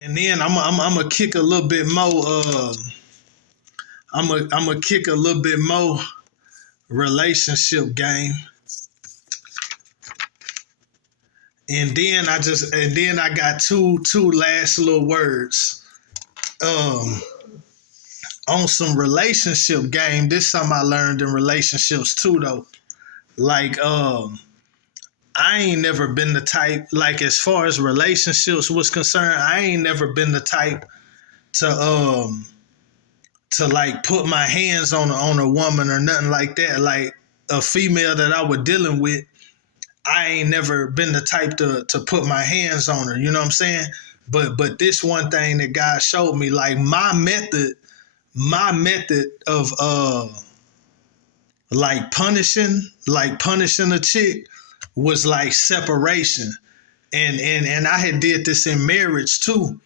And then I'm gonna kick a little bit more. I'm gonna kick a little bit more relationship game. And then I got two last little words. Um, on some relationship game. This is something I learned in relationships too, though. Like, I ain't never been the type. Like, as far as relationships was concerned, I ain't never been the type to like put my hands on a woman or nothing like that. Like a female that I was dealing with, I ain't never been the type to put my hands on her. You know what I'm saying? But this one thing that God showed me, like my method of like punishing a chick was like separation. And I had did this in marriage too.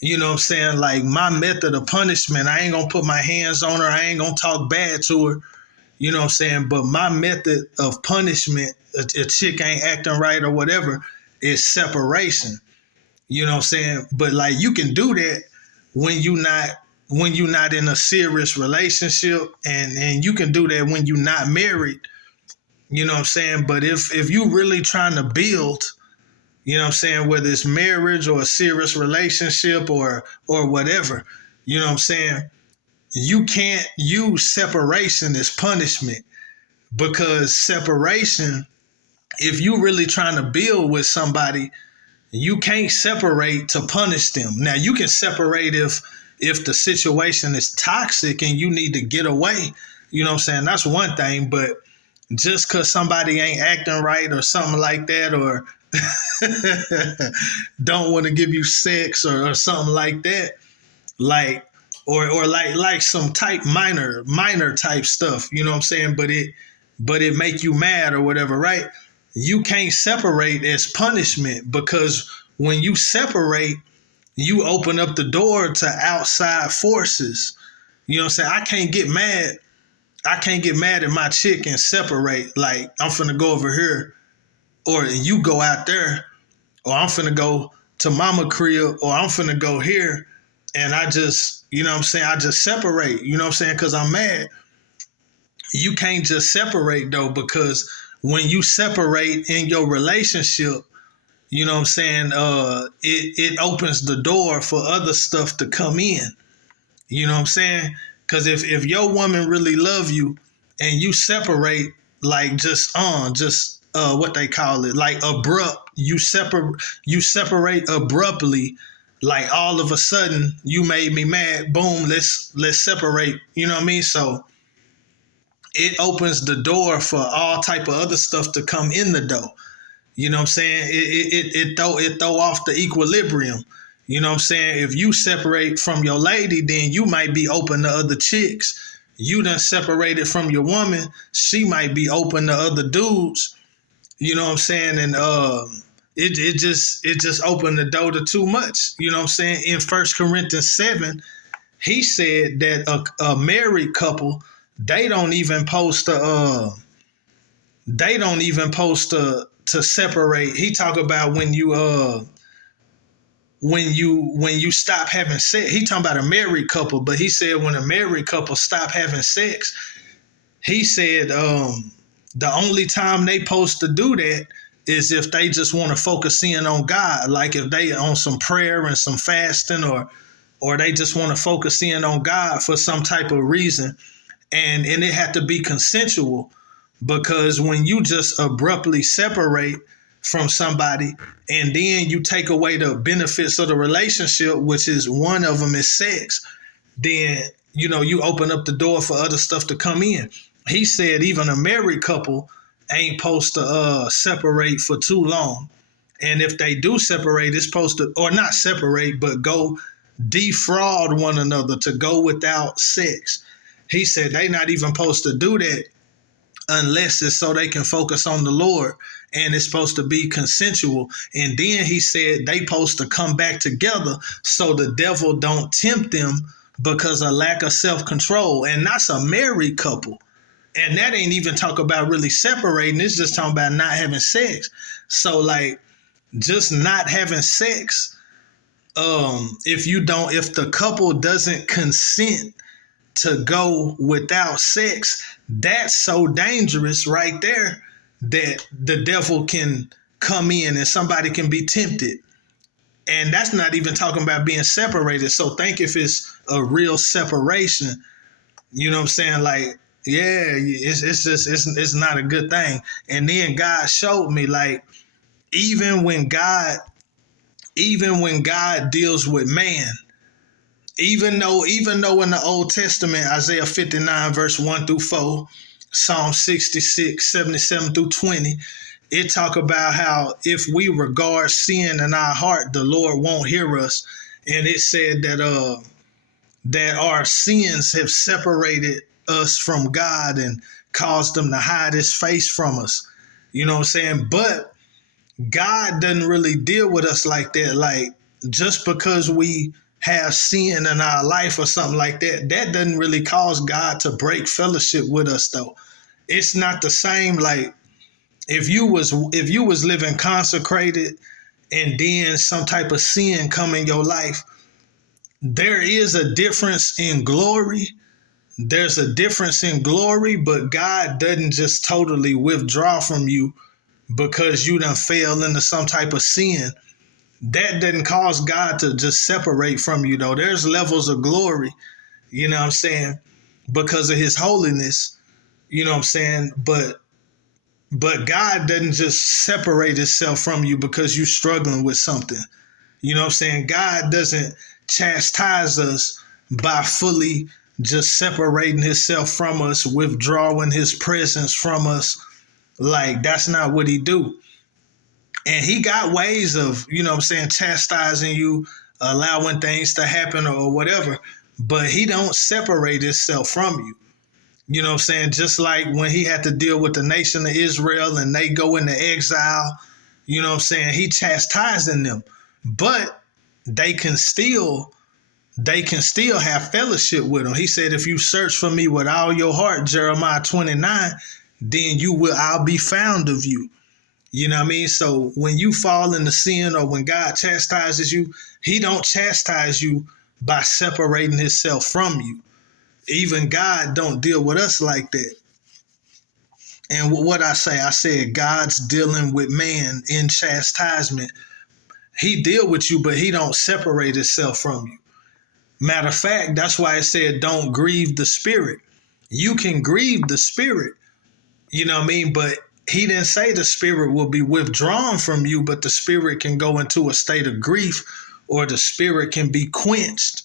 You know what I'm saying? Like my method of punishment, I ain't gonna put my hands on her, I ain't gonna talk bad to her. You know what I'm saying? But my method of punishment, a chick ain't acting right or whatever, is separation. You know what I'm saying? But like you can do that when you not in a serious relationship, and you can do that when you're not married. You know what I'm saying? But if you really trying to build, you know what I'm saying, whether it's marriage or a serious relationship or whatever, you know what I'm saying? You can't use separation as punishment, because separation, if you really trying to build with somebody, you can't separate to punish them. Now you can separate if the situation is toxic and you need to get away. You know what I'm saying? That's one thing, but just cause somebody ain't acting right or something like that, or don't want to give you sex or something like that, like or like some type minor type stuff, you know what I'm saying? But it make you mad or whatever, right? You can't separate as punishment, because when you separate, you open up the door to outside forces. You know what I'm saying? I can't get mad at my chick and separate. Like, I'm finna go over here, or you go out there, or I'm finna go to mama crib, or I'm finna go here, and I just, you know what I'm saying, I just separate, you know what I'm saying, because I'm mad. You can't just separate though, because when you separate in your relationship, you know what I'm saying, it opens the door for other stuff to come in. You know what I'm saying? Because if your woman really love you and you separate, like just what they call it, like abrupt, you separate abruptly, like all of a sudden you made me mad, boom, let's separate, you know what I mean? So it opens the door for all type of other stuff to come in the door. You know what I'm saying? It throw off the equilibrium. You know what I'm saying? If you separate from your lady, then you might be open to other chicks. You done separated from your woman, she might be open to other dudes. You know what I'm saying? And it just opened the door to too much. You know what I'm saying? In First Corinthians 7, he said that a married couple, they don't even post to separate. He talk about when you stop having sex. He talking about a married couple, but he said when a married couple stop having sex, he said the only time they supposed to do that is if they just want to focus in on God, like if they on some prayer and some fasting, or they just want to focus in on God for some type of reason, and it had to be consensual, because when you just abruptly separate from somebody and then you take away the benefits of the relationship, which is one of them is sex, then you open up the door for other stuff to come in. He said even a married couple ain't supposed to separate for too long. And if they do separate, it's supposed to, or not separate, but go defraud one another, to go without sex. He said they not even supposed to do that unless it's so they can focus on the Lord, and it's supposed to be consensual. And then he said they supposed to come back together so the devil don't tempt them because of lack of self-control. And that's a married couple. And that ain't even talk about really separating. It's just talking about not having sex. So like just not having sex, if the couple doesn't consent to go without sex, that's so dangerous right there that the devil can come in and somebody can be tempted. And that's not even talking about being separated. So think if it's a real separation, you know what I'm saying? Like, yeah, it's not a good thing. And then God showed me, like, even when God deals with man, even though in the Old Testament, Isaiah 59 verse 1 through 4, Psalm 66, 77 through 20, it talk about how if we regard sin in our heart, the Lord won't hear us. And it said that our sins have separated us from God and caused him to hide his face from us. You know what I'm saying? But God doesn't really deal with us like that. Like, just because we have sin in our life or something like that, that doesn't really cause God to break fellowship with us though. It's not the same. Like, if you was living consecrated and then some type of sin come in your life, there is a difference in glory. There's a difference in glory, but God doesn't just totally withdraw from you because you done fell into some type of sin. That doesn't cause God to just separate from you though. There's levels of glory, you know what I'm saying, because of his holiness, you know what I'm saying? But God doesn't just separate himself from you because you're struggling with something. You know what I'm saying? God doesn't chastise us by fully just separating himself from us, withdrawing his presence from us. Like, that's not what he do. And he got ways of, you know what I'm saying, chastising you, allowing things to happen or whatever, but he don't separate himself from you. You know what I'm saying? Just like when he had to deal with the nation of Israel and they go into exile, you know what I'm saying? He chastising them, but they can still have fellowship with him. He said, if you search for me with all your heart, Jeremiah 29, then I'll be found of you. You know what I mean? So when you fall into sin or when God chastises you, he don't chastise you by separating himself from you. Even God don't deal with us like that. And what I said, God's dealing with man in chastisement. He deal with you, but he don't separate himself from you. Matter of fact, that's why it said, don't grieve the spirit. You can grieve the spirit, you know what I mean? But he didn't say the spirit will be withdrawn from you, but the spirit can go into a state of grief or the spirit can be quenched,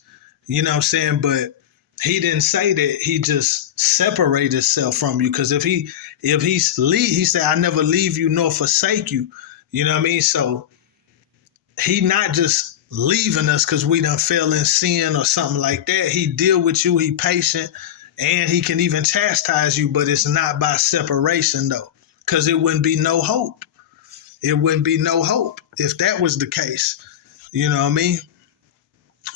you know what I'm saying? But he didn't say that he just separate himself from you. Because if he said, I never leave you nor forsake you, you know what I mean? So he not just leaving us because we done fell in sin or something like that. He deal with you, he patient, and he can even chastise you, but it's not by separation though, because it wouldn't be no hope. It wouldn't be no hope if that was the case. You know what I mean?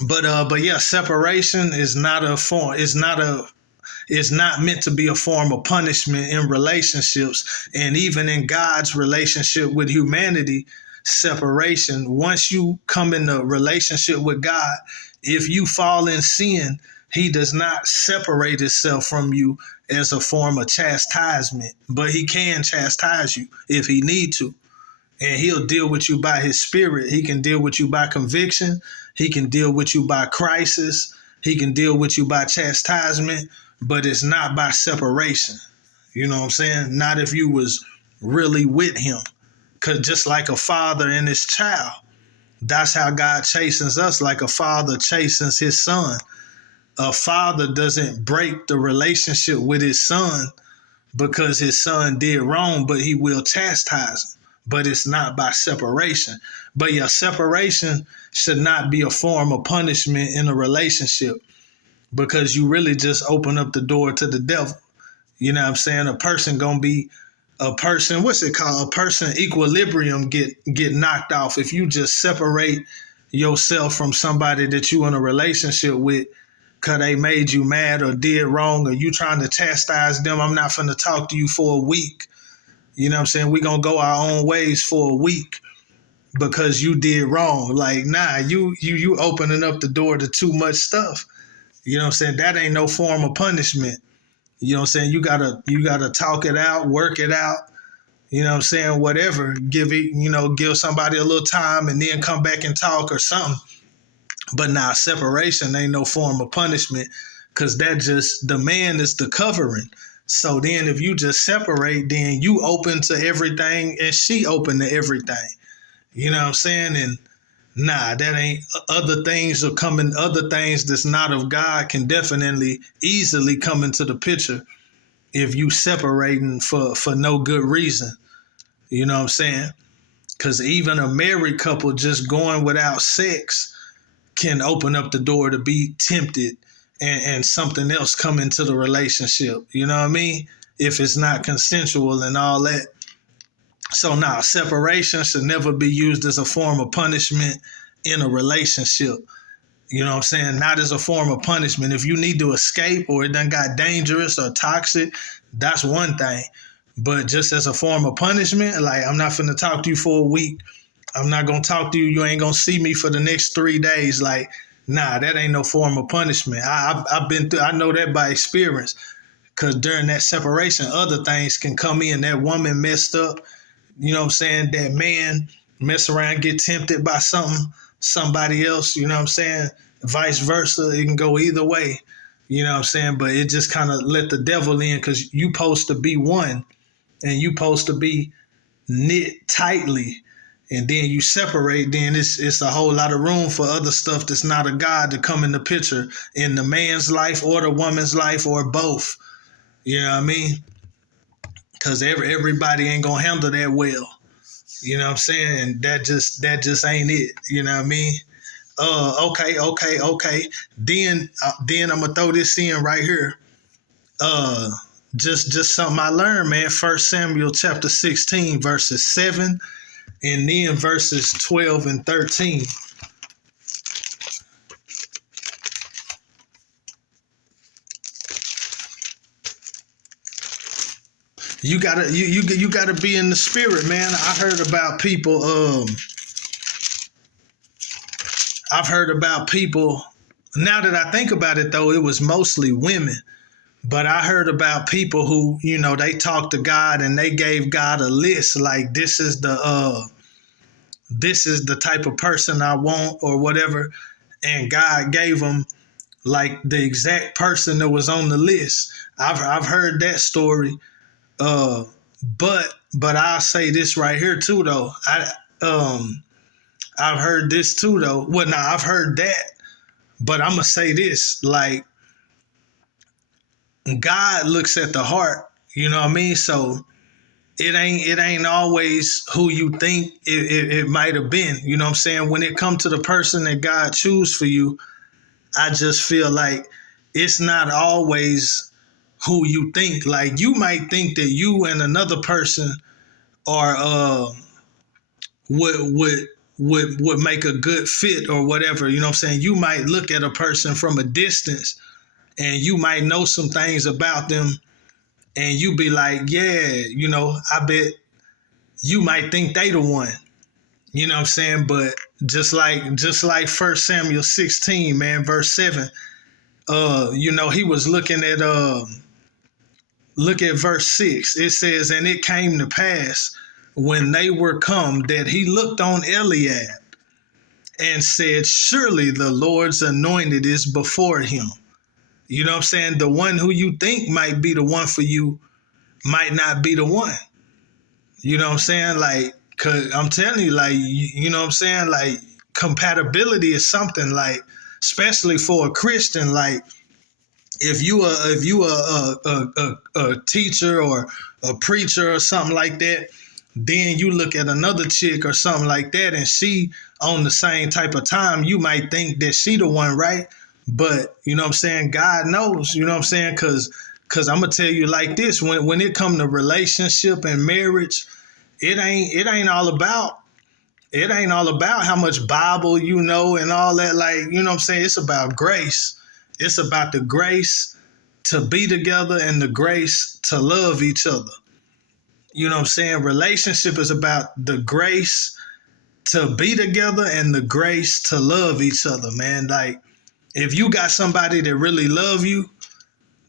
But yeah, separation is not a form. It's not meant to be a form of punishment in relationships, and even in God's relationship with humanity. Separation. Once you come in a relationship with God, if you fall in sin, he does not separate himself from you as a form of chastisement, but he can chastise you if he need to. And he'll deal with you by his spirit. He can deal with you by conviction. He can deal with you by crisis. He can deal with you by chastisement, but it's not by separation. You know what I'm saying? Not if you was really with him. Because just like a father and his child, that's how God chastens us, like a father chastens his son. A father doesn't break the relationship with his son because his son did wrong, but he will chastise him. But it's not by separation. But your separation should not be a form of punishment in a relationship, because you really just open up the door to the devil. You know what I'm saying? What's it called? A person equilibrium get knocked off if you just separate yourself from somebody that you in a relationship with because they made you mad or did wrong, or you trying to chastise them. I'm not finna talk to you for a week. You know what I'm saying? We gonna go our own ways for a week. because you did wrong. Like, nah, you opening up the door to too much stuff. You know what I'm saying? That ain't no form of punishment. You know what I'm saying? You gotta talk it out, work it out. You know what I'm saying? Whatever. Give somebody a little time and then come back and talk or something. But now separation ain't no form of punishment, because that just, the man is the covering. So then if you just separate, then you open to everything and she open to everything. You know what I'm saying? And nah, that ain't, other things are coming, other things that's not of God can definitely easily come into the picture if you separating for no good reason. You know what I'm saying? Because even a married couple just going without sex can open up the door to be tempted, and something else come into the relationship. You know what I mean? If it's not consensual and all that. So now, separation should never be used as a form of punishment in a relationship. You know what I'm saying? Not as a form of punishment. If you need to escape or it done got dangerous or toxic, that's one thing. But just as a form of punishment, like, I'm not finna talk to you for a week. I'm not gonna talk to you. You ain't gonna see me for the next 3 days. Like, nah, that ain't no form of punishment. I've been through. I know that by experience. Cause during that separation, other things can come in. That woman messed up. You know what I'm saying? That man mess around, get tempted by somebody else. You know what I'm saying? Vice versa. It can go either way. You know what I'm saying? But it just kind of let the devil in, because you supposed to be one, and you supposed to be knit tightly, and then you separate, then it's a whole lot of room for other stuff that's not a God to come in the picture in the man's life or the woman's life or both. You know what I mean? Because everybody ain't gonna handle that well. You know what I'm saying? And that just ain't it. You know what I mean? Okay. Then I'm gonna throw this in right here. Uh, just something I learned, man. 1 Samuel chapter 16, verses 7, and then verses 12 and 13. You gotta be in the spirit, man. I've heard about people. Now that I think about it, though, it was mostly women. But I heard about people who, they talked to God and they gave God a list, like, this is the type of person I want or whatever, and God gave them like the exact person that was on the list. I've heard that story. Uh, but I'll say this right here too, though. I've heard this too, though. Well, now I've heard that, but I'm gonna say this: like, God looks at the heart. You know what I mean? So it ain't always who you think it might have been. You know what I'm saying? When it comes to the person that God choose for you, I just feel like it's not always who you think. Like, you might think that you and another person are would make a good fit or whatever. You know what I'm saying? You might look at a person from a distance and you might know some things about them, and you be like, yeah, I bet you might think they the one. You know what I'm saying? But just like 1 Samuel 16, man, verse 7, he was looking at look at verse 6. It says, and it came to pass when they were come that he looked on Eliab and said, surely the Lord's anointed is before him. You know what I'm saying? The one who you think might be the one for you might not be the one. You know what I'm saying? Like, cause I'm telling you, like, you know what I'm saying? Like, compatibility is something, like, especially for a Christian. Like, if you a teacher or a preacher or something like that, then you look at another chick or something like that, and she on the same type of time, you might think that she the one, right? But you know what I'm saying? God knows. You know what I'm saying? Cause I'm gonna tell you like this: when it come to relationship and marriage, it ain't all about how much Bible you know and all that. Like, you know what I'm saying? It's about grace. It's about the grace to be together and the grace to love each other. You know what I'm saying? Relationship is about the grace to be together and the grace to love each other, man. Like, if you got somebody that really love you,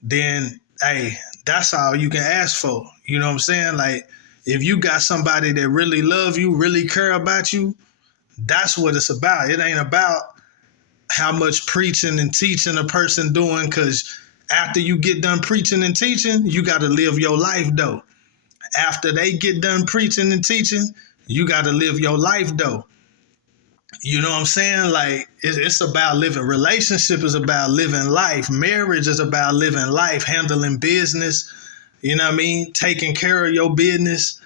then hey, that's all you can ask for. You know what I'm saying? Like, if you got somebody that really love you, really care about you, that's what it's about. It ain't about how much preaching and teaching a person doing, because after you get done preaching and teaching, you got to live your life though. After they get done preaching and teaching, you got to live your life though. You know what I'm saying? Like, it's about living. Relationship is about living life. Marriage is about living life, handling business, you know what I mean? Taking care of your business,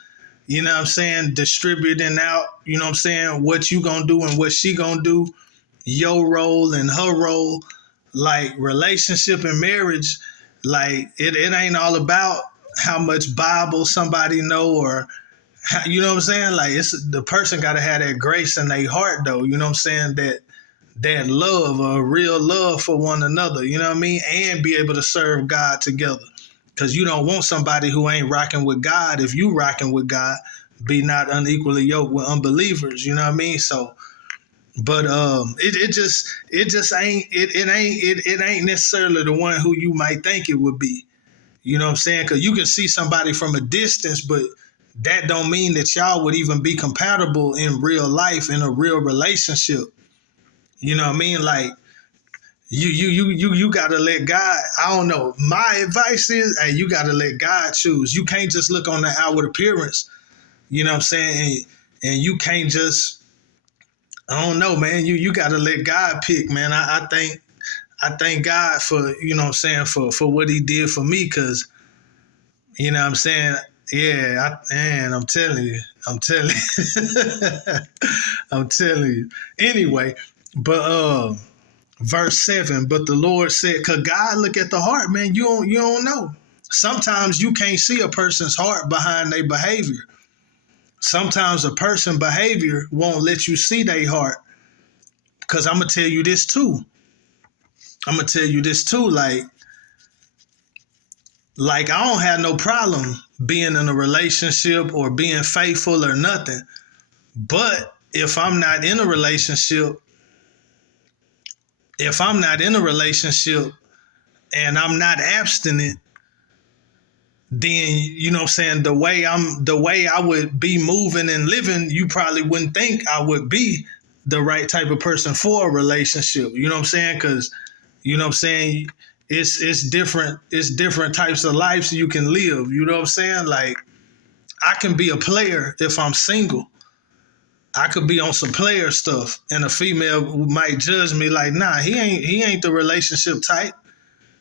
you know what I'm saying? Distributing out, you know what I'm saying? What you gonna do and what she gonna do, your role and her role. Like, relationship and marriage, like, it ain't all about how much Bible somebody know, or you know what I'm saying? Like, it's the person got to have that grace in their heart, though. You know what I'm saying? That love, or real love for one another. You know what I mean? And be able to serve God together. Because you don't want somebody who ain't rocking with God. If you rocking with God, be not unequally yoked with unbelievers. You know what I mean? So, but it ain't necessarily the one who you might think it would be. You know what I'm saying? Because you can see somebody from a distance, but that don't mean that y'all would even be compatible in real life, in a real relationship. You know what I mean? Like, you gotta let God. I don't know. My advice is, hey, you gotta let God choose. You can't just look on the outward appearance. You know what I'm saying? And you can't just, I don't know, man. You gotta let God pick, man. I thank God for, you know what I'm saying, for what he did for me, because, you know what I'm saying? Yeah, I'm telling you. I'm telling you. I'm telling you. Anyway, but verse 7, but the Lord said, cause God look at the heart, man. You don't know. Sometimes you can't see a person's heart behind their behavior. Sometimes a person's behavior won't let you see their heart. Cause I'm gonna tell you this too. Like, I don't have no problem being in a relationship or being faithful or nothing. But if I'm not in a relationship, and I'm not abstinent, then, you know what I'm saying, the way I would be moving and living, you probably wouldn't think I would be the right type of person for a relationship. You know what I'm saying? Cause, you know what I'm saying, it's different types of lives you can live. You know what I'm saying? Like, I can be a player if I'm single. I could be on some player stuff, and a female might judge me like, nah, he ain't the relationship type.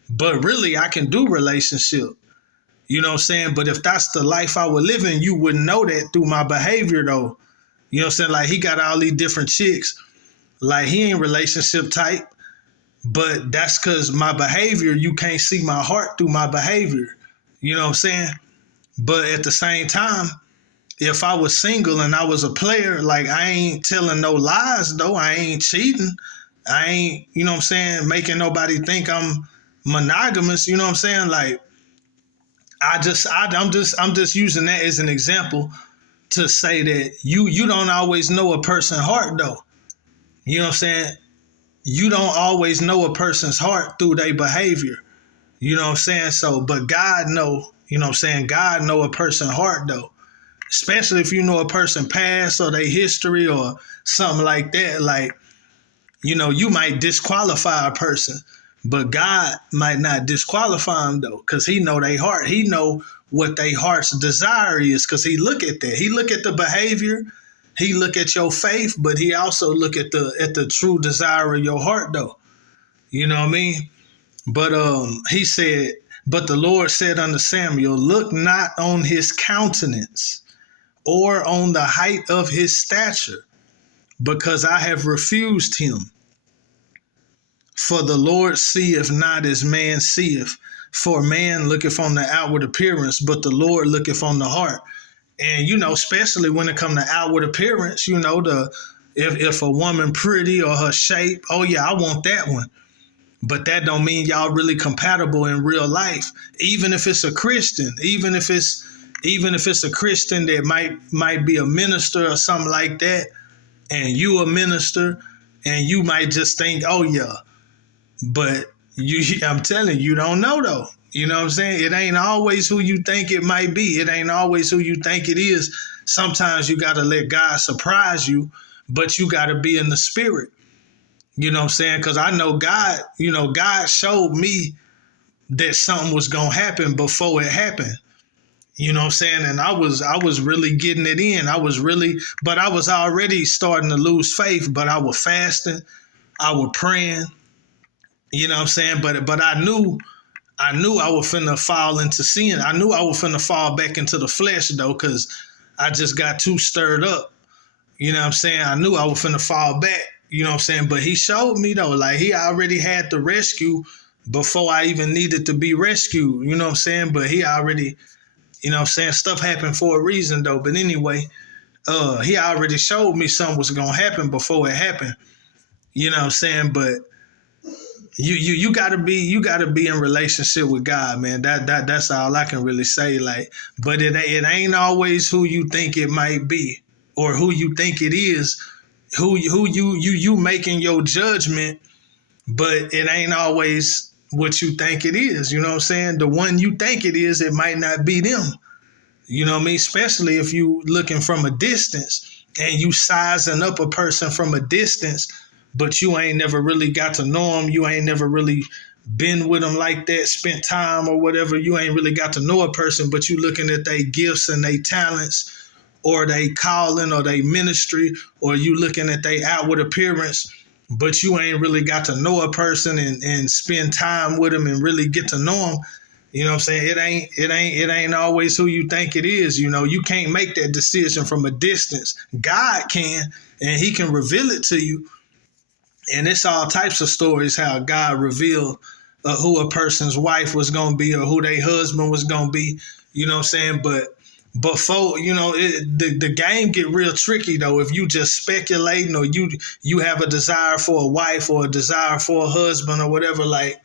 But really, I can do relationship. You know what I'm saying? But if that's the life I would live in, you wouldn't know that through my behavior, though. You know what I'm saying? Like, he got all these different chicks. Like, he ain't relationship type. But that's because my behavior, you can't see my heart through my behavior. You know what I'm saying? But at the same time, if I was single and I was a player, like, I ain't telling no lies though. I ain't cheating. I ain't, you know what I'm saying, making nobody think I'm monogamous. You know what I'm saying? Like, I'm just using that as an example to say that you don't always know a person's heart though. You know what I'm saying? You don't always know a person's heart through their behavior. You know what I'm saying? So, but God know, you know what I'm saying? God know a person's heart though. Especially if you know a person past or their history or something like that. Like, you know, you might disqualify a person, but God might not disqualify them though, because he know their heart. He know what their heart's desire is, because he look at that. He look at the behavior. He look at your faith, but he also look at the true desire of your heart though. You know what I mean? But he said, but the Lord said unto Samuel, look not on his countenance or on the height of his stature, because I have refused him. For the Lord seeth not as man seeth. For man looketh on the outward appearance, but the Lord looketh on the heart. And, you know, especially when it comes to outward appearance, you know, if a woman pretty or her shape, oh yeah, I want that one. But that don't mean y'all really compatible in real life. Even if it's a Christian, even if it's a Christian that might be a minister or something like that, and you a minister, and you might just think, oh yeah, but I'm telling you, you don't know though. You know what I'm saying? It ain't always who you think it might be. It ain't always who you think it is. Sometimes you got to let God surprise you, but you got to be in the spirit. You know what I'm saying? Because I know God, God showed me that something was going to happen before it happened. You know what I'm saying? And I was really getting it in. But I was already starting to lose faith, but I was fasting, I was praying, you know what I'm saying? But I knew I was finna fall into sin. I knew I was finna fall back into the flesh though, because I just got too stirred up. You know what I'm saying? I knew I was finna fall back. You know what I'm saying? But he showed me though, like he already had the rescue before I even needed to be rescued. You know what I'm saying? But he already, you know what I'm saying? Stuff happened for a reason though. But anyway, he already showed me something was gonna happen before it happened. You know what I'm saying? But you gotta be in relationship with God, man. That's all I can really say. Like, but it ain't always who you think it might be or who you think it is. Who you making your judgment, but it ain't always what you think it is. You know what I'm saying? The one you think it is, it might not be them. You know what I mean? Especially if you looking from a distance and you sizing up a person from a distance, but you ain't never really got to know them. You ain't never really been with them like that, spent time or whatever. You ain't really got to know a person, but you looking at their gifts and their talents or they calling or they ministry, or you looking at their outward appearance, but you ain't really got to know a person and spend time with them and really get to know them. You know what I'm saying? It ain't always who you think it is. You know, you can't make that decision from a distance. God can, and he can reveal it to you. And it's all types of stories how God revealed who a person's wife was going to be or who their husband was going to be. You know what I'm saying? But before, the game get real tricky though. If you just speculating or you have a desire for a wife or a desire for a husband or whatever, like,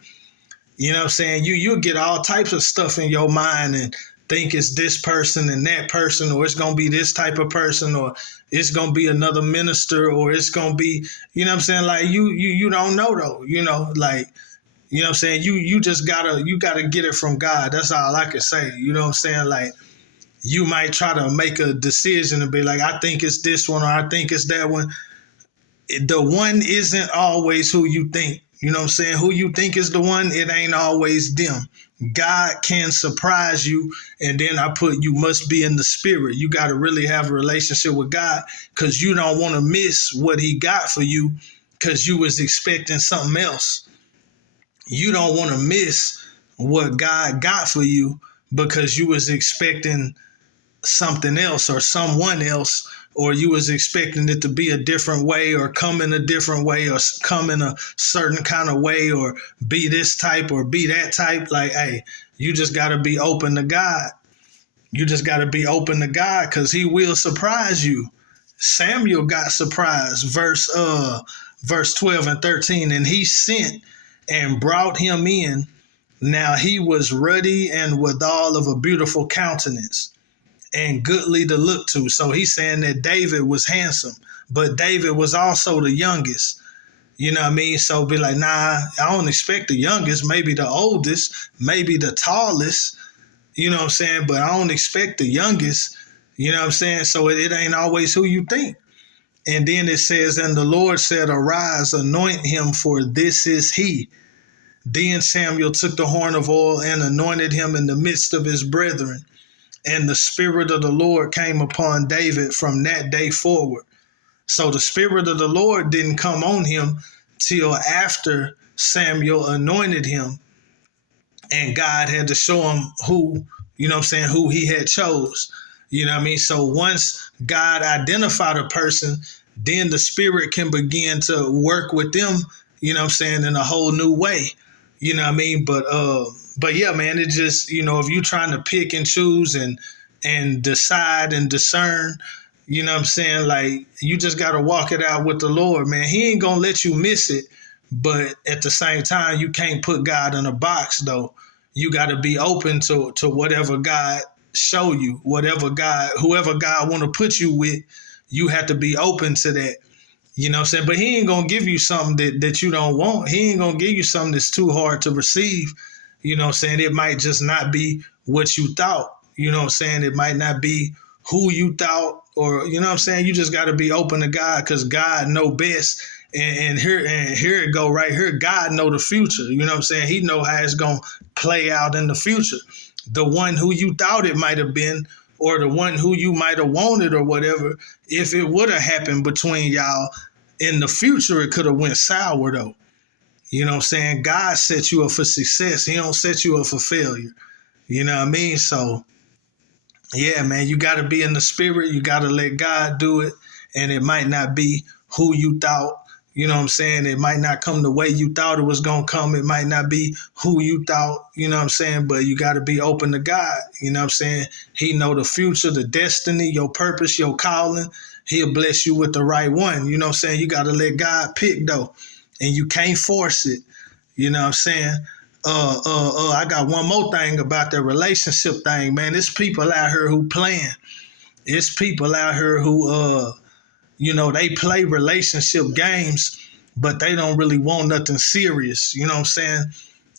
you know what I'm saying? You'll get all types of stuff in your mind and think it's this person and that person, or it's gonna be this type of person, or it's gonna be another minister, or it's gonna be, you know what I'm saying? Like you don't know though, like, you know what I'm saying? You just gotta get it from God. That's all I can say. You know what I'm saying? Like, you might try to make a decision and be like, I think it's this one or I think it's that one. The one isn't always who you think. You know what I'm saying? Who you think is the one, it ain't always them. God can surprise you, and then you must be in the spirit. You got to really have a relationship with God, because you don't want to miss what he got for you because you was expecting something else. You don't want to miss what God got for you because you was expecting something else or someone else, or you was expecting it to be a different way or come in a different way or come in a certain kind of way or be this type or be that type. Like, hey, you just got to be open to God. You just got to be open to God, because he will surprise you. Samuel got surprised. Verse 12 and 13, and he sent and brought him in. Now he was ruddy and withal of a beautiful countenance and goodly to look to. So he's saying that David was handsome, but David was also the youngest. You know what I mean? So be like, nah, I don't expect the youngest, maybe the oldest, maybe the tallest, you know what I'm saying? But I don't expect the youngest, you know what I'm saying? So it ain't always who you think. And then it says, and the Lord said, arise, anoint him, for this is he. Then Samuel took the horn of oil and anointed him in the midst of his brethren. And the Spirit of the Lord came upon David from that day forward. So the Spirit of the Lord didn't come on him till after Samuel anointed him. And God had to show him who, you know what I'm saying, who he had chose. You know what I mean? So once God identified a person, then the Spirit can begin to work with them, you know what I'm saying, in a whole new way. You know what I mean? But yeah, man, it just, if you're trying to pick and choose and decide and discern, you know what I'm saying? Like, you just got to walk it out with the Lord, man. He ain't going to let you miss it. But at the same time, you can't put God in a box, though. You got to be open to whatever God show you, whoever God want to put you with, you have to be open to that. You know what I'm saying? But he ain't gonna give you something that you don't want. He ain't gonna give you something that's too hard to receive. You know what I'm saying? It might just not be what you thought. You know what I'm saying? It might not be who you thought, or you know what I'm saying? You just gotta be open to God because God know best. And here it go right here. God know the future. You know what I'm saying? He know how it's gonna play out in the future. The one who you thought it might have been, or the one who you might have wanted or whatever, if it would have happened between y'all in the future, it could have went sour though. You know what I'm saying? God set you up for success. He don't set you up for failure. You know what I mean? So yeah, man, you got to be in the spirit. You got to let God do it. And it might not be who you thought. You know what I'm saying? It might not come the way you thought it was going to come. It might not be who you thought, you know what I'm saying? But you got to be open to God. You know what I'm saying? He know the future, the destiny, your purpose, your calling. He'll bless you with the right one. You know what I'm saying? You got to let God pick though. And you can't force it. You know what I'm saying? I got one more thing about the relationship thing, man. It's people out here who playing. It's people out here who, they play relationship games, but they don't really want nothing serious. You know what I'm saying?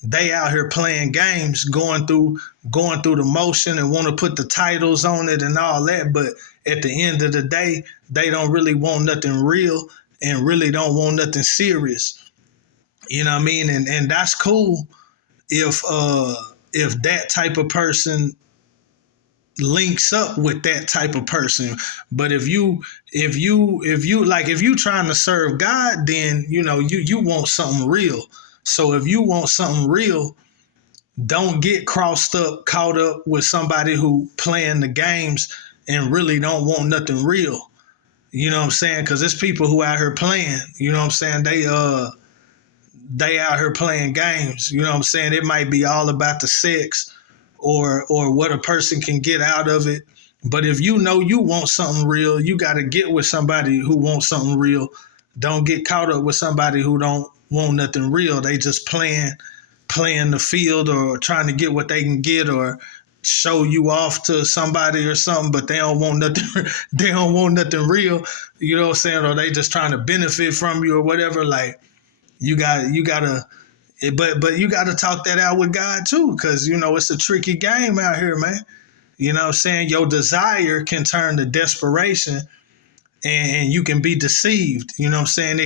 They out here playing games, going through the motion and want to put the titles on it and all that. But at the end of the day, they don't really want nothing real and really don't want nothing serious. You know what I mean? And that's cool if that type of person links up with that type of person. But if you trying to serve God, then you want something real. So if you want something real, don't get caught up with somebody who playing the games and really don't want nothing real. You know what I'm saying? Because there's people who out here playing. You know what I'm saying? They out here playing games. You know what I'm saying? It might be all about the sex or what a person can get out of it. But if you know you want something real, you got to get with somebody who wants something real. Don't get caught up with somebody who don't want nothing real. They just playing the field or trying to get what they can get or show you off to somebody or something, but they don't want nothing. They don't want nothing real. You know what I'm saying? Or they just trying to benefit from you or whatever. Like you gotta but you gotta talk that out with God too, because it's a tricky game out here, man. You know what I'm saying? Your desire can turn to desperation and you can be deceived. You know what I'm saying?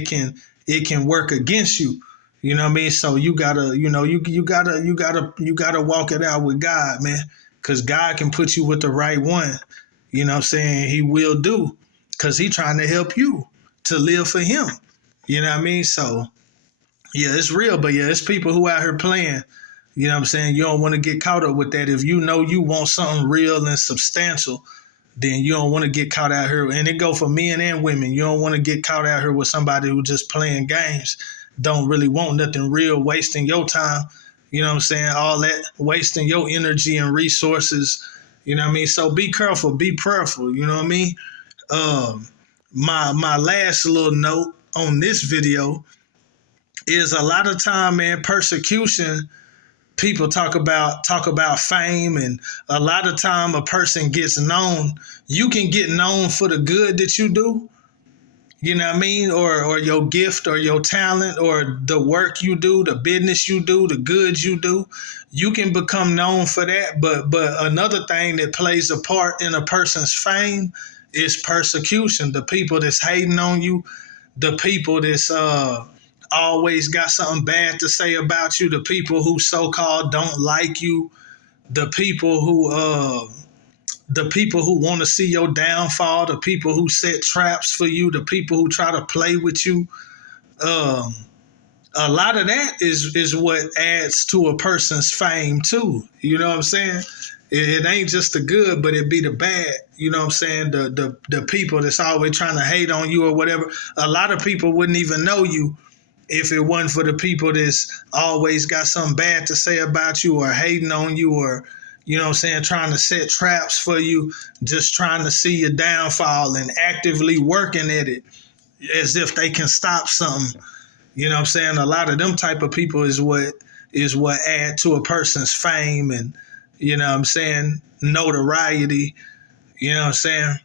It can work against you. You know what I mean? So you gotta, you gotta walk it out with God, man. Cause God can put you with the right one. You know what I'm saying? He will do. Cause he trying to help you to live for him. You know what I mean? So yeah, it's real, but yeah, it's people who out here playing. You know what I'm saying? You don't want to get caught up with that. If you know you want something real and substantial, then you don't want to get caught out here. And it go for men and women. You don't want to get caught out here with somebody who just playing games, don't really want nothing real, wasting your time. You know what I'm saying? All that wasting your energy and resources. You know what I mean? So be careful, be prayerful. You know what I mean? Um, my last little note on this video is a lot of time, man, persecution. People talk about fame, and a lot of time a person gets known. You can get known for the good that you do, you know what I mean, or your gift or your talent or the work you do, the business you do, the goods you do. You can become known for that, but another thing that plays a part in a person's fame is persecution. The people that's hating on you, the people that's always got something bad to say about you, the people who so-called don't like you, the people who want to see your downfall, the people who set traps for you, the people who try to play with you. Um, a lot of that is what adds to a person's fame too. You know what I'm saying? It ain't just the good, but it be the bad. You know what I'm saying? The people that's always trying to hate on you or whatever. A lot of people wouldn't even know you if it wasn't for the people that's always got something bad to say about you or hating on you or, you know what I'm saying, trying to set traps for you, just trying to see your downfall and actively working at it as if they can stop something. You know what I'm saying? A lot of them type of people is what add to a person's fame and, you know what I'm saying, notoriety. You know what I'm saying?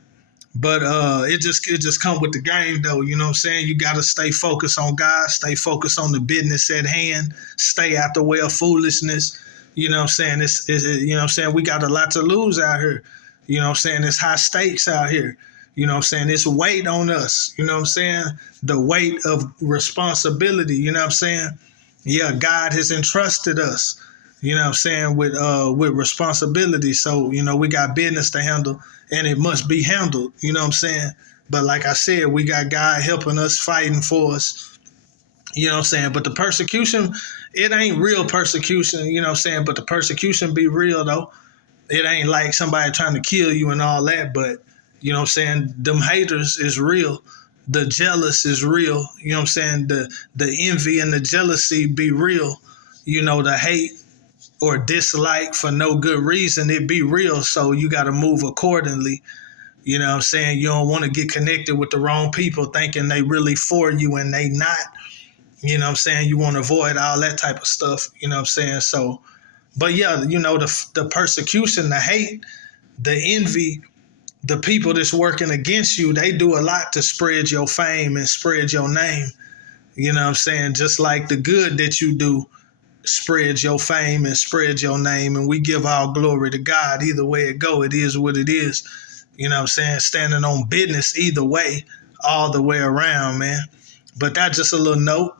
But it just come with the game though, you know what I'm saying? You gotta stay focused on God, stay focused on the business at hand, stay out the way of foolishness. You know what I'm saying? You know what I'm saying? We got a lot to lose out here. You know what I'm saying? It's high stakes out here. You know what I'm saying? It's weight on us. You know what I'm saying? The weight of responsibility, you know what I'm saying? Yeah, God has entrusted us, you know what I'm saying, with responsibility. So, we got business to handle and it must be handled, you know what I'm saying? But like I said, we got God helping us, fighting for us, you know what I'm saying? But the persecution, it ain't real persecution, you know what I'm saying? But the persecution be real though. It ain't like somebody trying to kill you and all that, but you know what I'm saying? Them haters is real. The jealous is real. You know what I'm saying? The envy and the jealousy be real. The hate or dislike for no good reason, it be real. So you got to move accordingly. You know what I'm saying? You don't want to get connected with the wrong people thinking they really for you and they not. You know what I'm saying? You want to avoid all that type of stuff. You know what I'm saying? So, but yeah, the persecution, the hate, the envy, the people that's working against you, they do a lot to spread your fame and spread your name. You know what I'm saying? Just like the good that you do spreads your fame and spreads your name, and we give all glory to God. Either way it go, it is what it is. You know what I'm saying? Standing on business either way, all the way around, man. But that's just a little note.